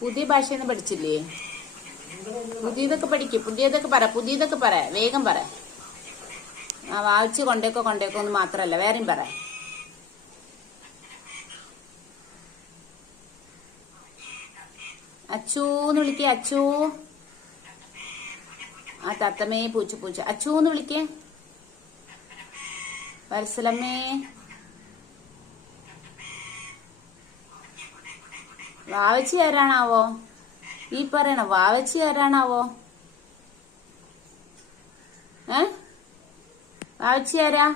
പുതിയ ഭാഷയൊന്നും പഠിച്ചില്ലേ? പുതിയതൊക്കെ പഠിക്കും. പുതിയതൊക്കെ പറ വേഗം പറ. ആ വായിച്ച് കൊണ്ടേക്കോ ഒന്നും മാത്രല്ല, വേറെയും പറ. അച്ചൂന്ന് വിളിക്കേ. അച്ചൂ. ആ തത്തമ്മേ പൂച്ച അച്ചൂന്ന് വിളിക്കേ. വത്സലമ്മേ. വാവച്ചി ആരാണാവോ? ഈ പറയണ വാവച്ചി ആരാണാവോ? വാവച്ചി ആരാ?